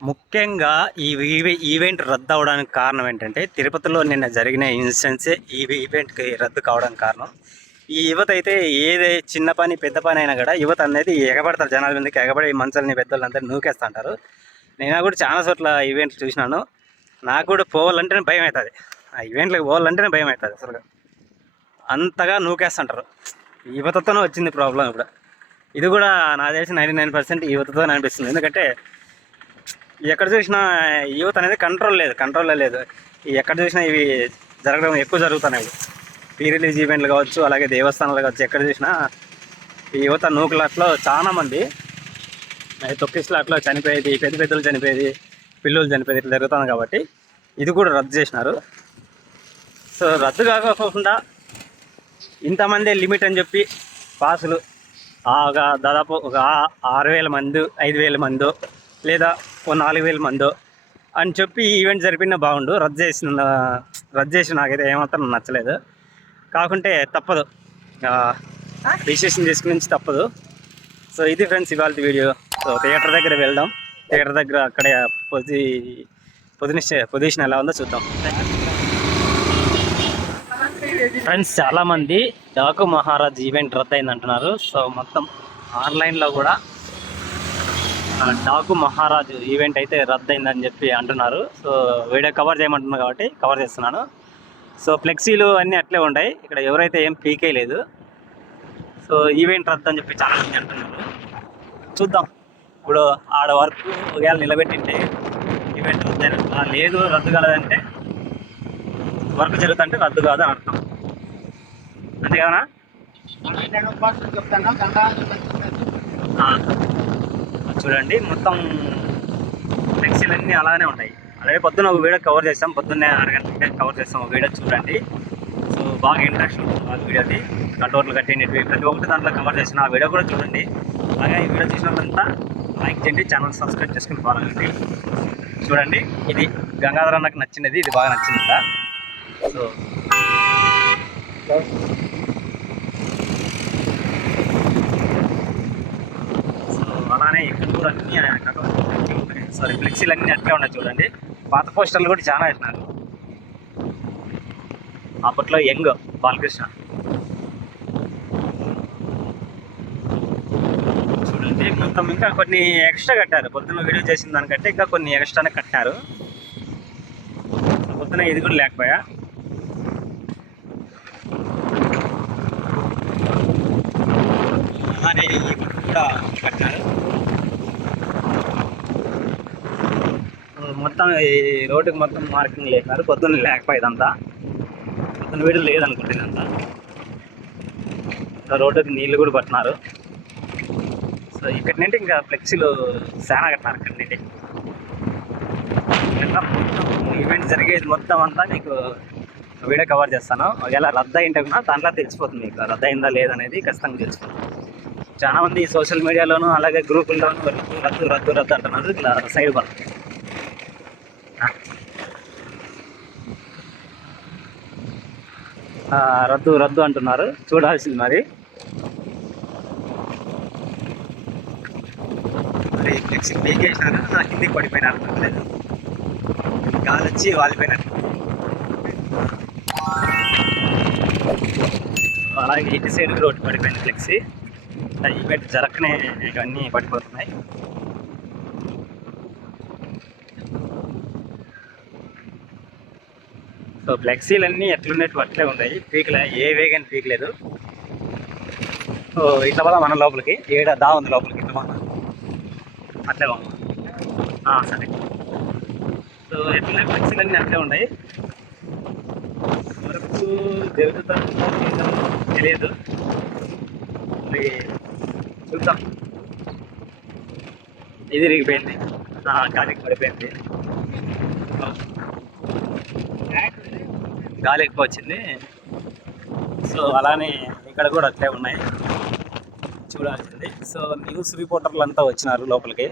ముఖ్యంగా ఈ ఈవెంట్ రద్దు అవడానికి కారణం ఏంటంటే తిరుపతిలో నిన్న జరిగిన ఇన్సిడెంట్సే ఈ ఈవెంట్కి రద్దు కావడానికి కారణం. ఈ యువత అయితే ఏదే చిన్న పని పెద్ద పని అయినా కూడా యువత అనేది ఎగబడతారు. జనాల మీదకి ఎగబడి మంచాలని పెద్దోళ్ళందరూ నూకేస్తుంటారు. నేను కూడా చాలా చోట్ల ఈవెంట్లు చూసినాను. నాకు కూడా పోవాలంటేనే భయం అవుతుంది. ఆ ఈవెంట్లకు పోవాలంటేనే భయం అవుతుంది అసలు అంతగా నూకేస్తుంటారు. యువతతోనే వచ్చింది ప్రాబ్లం ఇప్పుడు. ఇది కూడా నా తెలిసి నైంటీ నైన్ పర్సెంట్ యువతతోనే అనిపిస్తుంది. ఎందుకంటే ఎక్కడ చూసినా యూత్ అనేది కంట్రోల్ లేదు కంట్రోల్ లేదు. ఎక్కడ చూసినా ఇవి జరగడం ఎక్కువ జరుగుతున్నాయి. పీ రిలీజ్ ఈవెంట్లు కావచ్చు అలాగే దేవస్థానాలు కావచ్చు ఎక్కడ చూసినా ఈ యువత నూకులాట్లో చాలా చాలామంది అది తొక్కిస్లాట్లో చనిపోయేది పెద్ద పెద్దలు చనిపోయేది పిల్లలు చనిపోయేది ఇట్లా జరుగుతుంది కాబట్టి ఇది కూడా రద్దు చేసినారు. సో రద్దు కాకపోకుండా ఇంతమంది లిమిట్ అని చెప్పి పాసులు. ఒక దాదాపు ఒక ఆరు వేల మంది ఐదు వేల మందో లేదా ఓ నాలుగు వేల మందో అని చెప్పి ఈవెంట్ జరిపిన బాగుండు రద్దు చేసిన రద్దు చేసి నాకైతే ఏమాత్రం నచ్చలేదు. కాకుంటే తప్పదు. రిజిస్ట్రేషన్ చేసుకుని నుంచి తప్పదు. సో ఇది ఫ్రెండ్స్ ఇవాళ వీడియో. సో థియేటర్ దగ్గర వెళ్దాం. థియేటర్ దగ్గర అక్కడ పొజి పొజిషన్ పొజిషన్ ఎలా ఉందో చూద్దాం. ఫ్రెండ్స్ చాలామంది డాకు మహారాజ్ ఈవెంట్ రద్దు అయింది అంటున్నారు సో మొత్తం ఆన్లైన్లో కూడా డాకు మహారాజ్ ఈవెంట్ అయితే రద్దయిందని చెప్పి అంటున్నారు. సో వీడియో కవర్ చేయమంటున్నారు కాబట్టి కవర్ చేస్తున్నాను. సో ఫ్లెక్సీలు అన్నీ అట్లే ఉన్నాయి ఇక్కడ ఎవరైతే ఏం పీకే లేదు. సో ఈవెంట్ రద్దు అని చెప్పి చాలా మంది అంటున్నారు. చూద్దాం. ఇప్పుడు ఆడ వరకు ఒకవేళ నిలబెట్టింటే ఈవెంట్ రద్దు అయినట్లా లేదు రద్దు కాలేదంటే వర్క్ జరుగుతుంటే రద్దు కాదు అని అర్థం. అంతే కదా చూడండి. మొత్తం ఫ్లెక్సీలన్నీ అలానే ఉంటాయి అలాగే పొద్దున్న ఒక వీడియో కవర్ చేస్తాం. పొద్దున్నే అరగంట కవర్ చేస్తాం ఒక వీడియో చూడండి. సో బాగా ఇంట్రెస్ట్ ఉంటుంది ఆ వీడియోది. కటోర్లు కట్టినవి ప్రతి ఒక్కటి దాంట్లో కవర్ చేసిన ఆ వీడియో కూడా చూడండి. అలాగే ఈ వీడియో చూసిన వాళ్ళంతా లైక్ చేయండి ఛానల్ సబ్స్క్రైబ్ చేసుకుని ఫాలో అవ్వండి చూడండి ఇది గంగాధర నాకు నచ్చినది. ఇది బాగా నచ్చింది సో సో అలానే ఇక్కడ కూడా అన్ని సారీ ఫ్లెక్సీలు అన్నీ అట్లే ఉన్నాయి చూడండి. పాత పోస్టర్లు కూడా చాలా వేసినారు అప్పట్లో యంగ్ బాలకృష్ణ. చూడండి మొత్తం ఇంకా కొన్ని ఎక్స్ట్రా కట్టారు. పొద్దున్న వీడియో చేసిన దానికంటే ఇంకా కొన్ని ఎక్స్ట్రానే కట్టారు. పొద్దున ఇది కూడా లేకపోయా? అలానే కూడా కట్టారు. మొత్తం ఈ రోడ్డుకి మొత్తం మార్కింగ్ లేపారు. పొద్దున్న లేకపోయేదంతా పొద్దున్న వీడు లేదనుకుంటుంది అంతా ఇంకా రోడ్డుకి నీళ్ళు కూడా పట్టినారు. సో ఇక్కడ నుండి ఇంకా ఫ్లెక్సీలు చాలా కట్టినారు ఇక్కడ నుండి. మొత్తం ఈవెంట్ జరిగేది మొత్తం అంతా మీకు వీడియో కవర్ చేస్తాను. ఒకవేళ రద్దు అయింటే కూడా దాంట్లో తెలిసిపోతుంది మీకు. రద్దు అయిందా లేదనేది ఖచ్చితంగా తెలిసిపోతుంది. చాలా మంది సోషల్ మీడియాలోను అలాగే గ్రూపుల్లోనూ రద్దు రద్దు రద్దు అంటున్నారు. ఇట్లా సైడ్ పడుతుంది రద్దు రద్దు అంటున్నారు. చూడాల్సింది మరి. మరి ఫ్లెక్సీ పీకేసినారు కిందికి పడిపోయినారు. లేదు గాలి వచ్చి వాలిపోయినట్టు అలాగే ఇటు సైడ్ రోడ్డు పడిపోయింది ఫ్లెక్సీ. ఈవెంట్ జరగనే ఇవన్నీ పడిపోతున్నాయి. సో ఫ్లెక్సీలు అన్నీ ఎట్లున్నట్టు అట్లే ఉన్నాయి పీకలే ఏ వేగాని పీకలేదు సో ఇట్లా వల్ల మన లోపలికి. ఏడ దా ఉంది లోపలికి ఇట్లా మన అట్లే బామ్మ సరే. సో ఎట్లున్నాయి ఫ్లెక్సీలు అన్నీ అట్లే ఉన్నాయి వరకు జరుగుతుందా తెలియదు. మరి చూద్దాం. ఇది రిగిపోయింది గాలికి పడిపోయింది. గాలి ఎక్కువ వచ్చింది. సో అలానే ఇక్కడ కూడా అట్లే ఉన్నాయి. చూడాల్సింది. సో న్యూస్ రిపోర్టర్లు అంతా వచ్చినారు లోపలికి.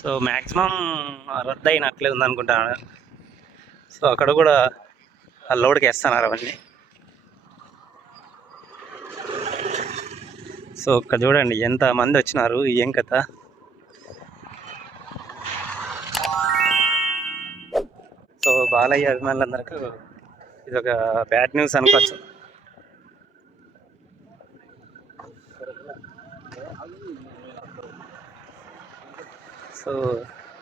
సో మ్యాక్సిమం రద్దు అయినట్లే ఉందనుకుంటాను సో అక్కడ కూడా ఆ లోడ్కి వేస్తున్నారు అవన్నీ. సో ఇక్కడ చూడండి ఎంత మంది వచ్చినారు ఏం కథ? సో బాలయ్య అభిమానులందరికీ ఇది ఒక బ్యాడ్ న్యూస్ అనుకోవచ్చు. సో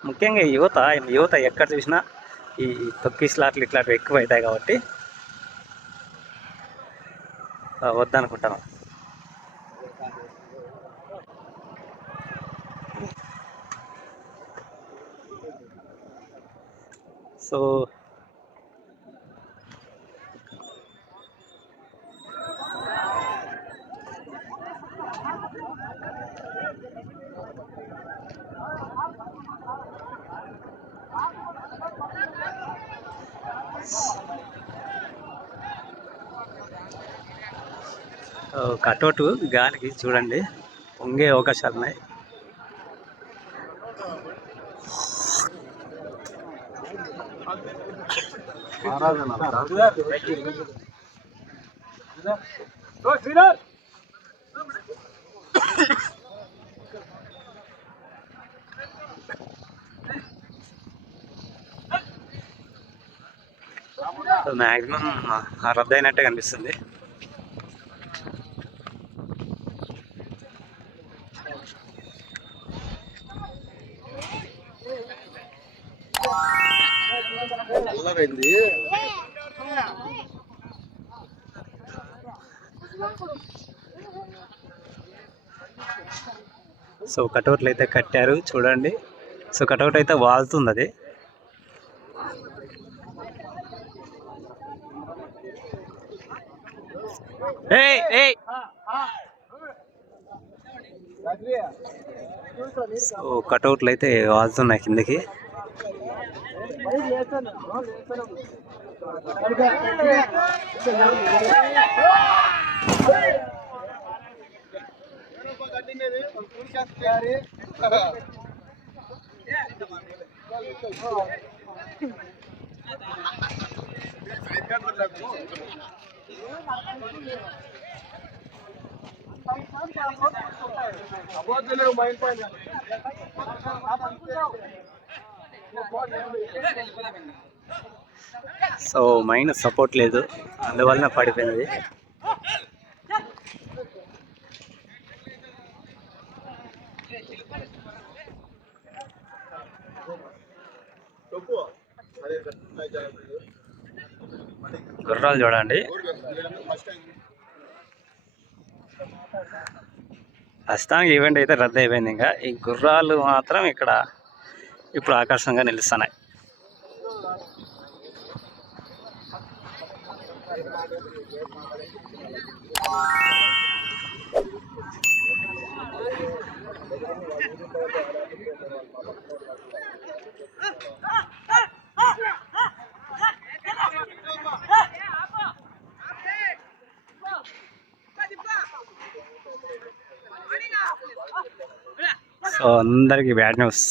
ముఖ్యంగా యువత యువత ఎక్కడ చూసినా ఈ తొక్కిస్లాట్లు ఇట్లాంటివి ఎక్కువ అవుతాయి కాబట్టి వద్దనుకుంటాను. సో కటౌట్ గాలికి చూడండి పొంగే అవకాశాలు ఉన్నాయి మ్యాక్సిమం రద్దయినట్టే కనిపిస్తుంది. నల్లరైంది సో కటౌట్లు అయితే కట్టారు చూడండి. సో కటౌట్ అయితే వాళ్తుంది అది. సో కటౌట్లు అయితే వాళ్తున్నాయి కిందకి. అబోధులు మైండ్ పైన సో మైండ్ సపోర్ట్ లేదు అందువలన పడిపోయింది. గుర్రాలు చూడండి. ప్రస్తుతానికి ఈవెంట్ అయితే రద్దు అయిపోయింది ఇంకా. ఈ గుర్రాలు మాత్రం ఇక్కడ ఇప్పుడు ఆకర్షణగా నిలుస్తున్నాయి. సో అందరికీ బ్యాడ్ న్యూస్.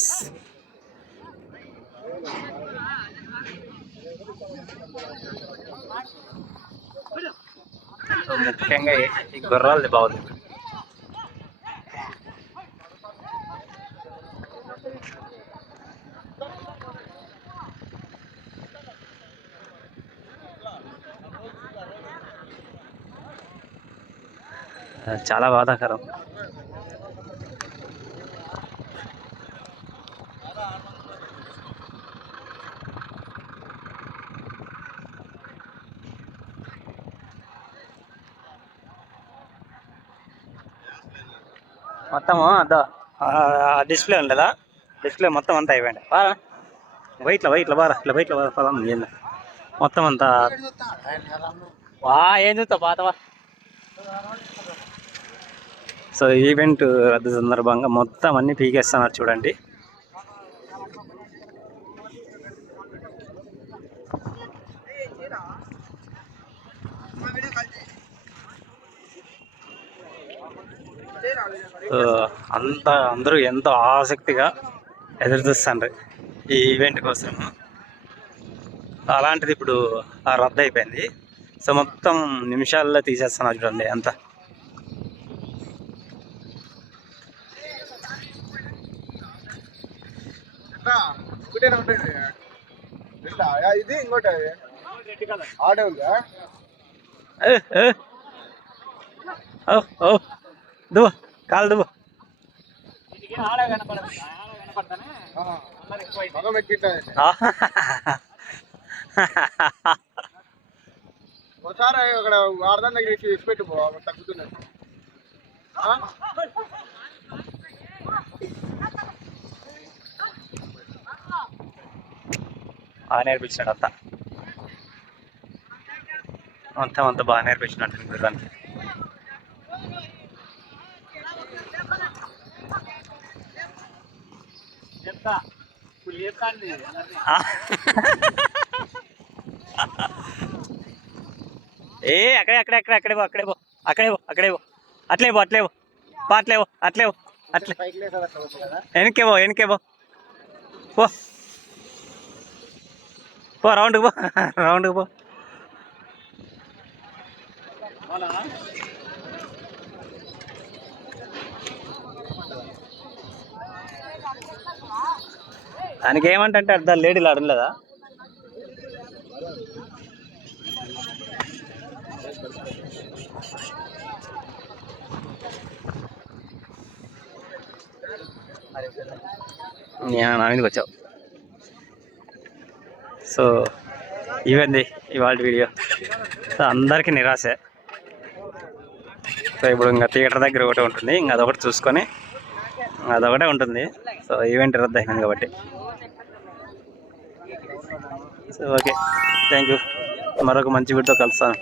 ముఖ్యంగా ఈ- ఈ గుర్రాలది బాగుంది ఆ, చాలా బాధాకరం. మొత్తము? అదో. డిస్ప్లే ఉండదా? డిస్ప్లే మొత్తం అంతా అయిపోయింది. బాగా వైట్లో వైట్లో బారా. ఇట్లా వైట్లో బారా పదం ఏంది? మొత్తం అంతా. వా ఏం చూస్తావు? పాతవా సో ఈవెంట్ రద్దు సందర్భంగా మొత్తం అన్ని పీకేస్తున్నారు చూడండి. అంత అందరూ ఎంతో ఆసక్తిగా ఎదురు చూస్తారు ఈ ఈవెంట్ కోసం. అలాంటిది ఇప్పుడు రద్దు అయిపోయింది. సో మొత్తం నిమిషాల్లో తీసేస్తున్నారు చూడండి ఎంత ఇది ఇంకోటి. ఆడే ఉందా? ఓ ఓ. దువ్వు కాలు దువ్వు ఆ. మగం ఎక్కింటాది ఆ. ఒకసారి అక్కడ ఆడదాని దగ్గర ఇచ్చి ఇచ్చి పెట్టు పో, తగ్గుతున్నది ఆ? బాగా నేర్పించినాడు అంతా మొత్తం అంతా బాగా నేర్పించినట్టు గుర్రాన్ని ఏ అక్కడే అక్కడే అక్కడే అక్కడే పో అక్కడే పో అక్కడే పో అక్కడే పో. అట్లే పో అట్లే పో. పో అట్లే పో అట్లే పో అట్లే. వెనక్కే పో వెనక్కే పో. పో. పో రౌండ్కి పో. రౌండ్కి పో. దానికి ఏమంటే అర్థం లేడీలు అడలేదా నా మీదకి వచ్చావు. సో ఇవండి ఇవాళ వీడియో? సో అందరికీ నిరాశే. సో ఇప్పుడు ఇంకా థియేటర్ దగ్గర ఒకటి ఉంటుంది ఇంకా అదొకటి చూసుకొని అదొకటే ఉంటుంది. సో ఈవెంట్ రద్దు అయిపోయింది కాబట్టి. So okay. థ్యాంక్ యూ మరొక మంచి వీడితో కలుస్తాను.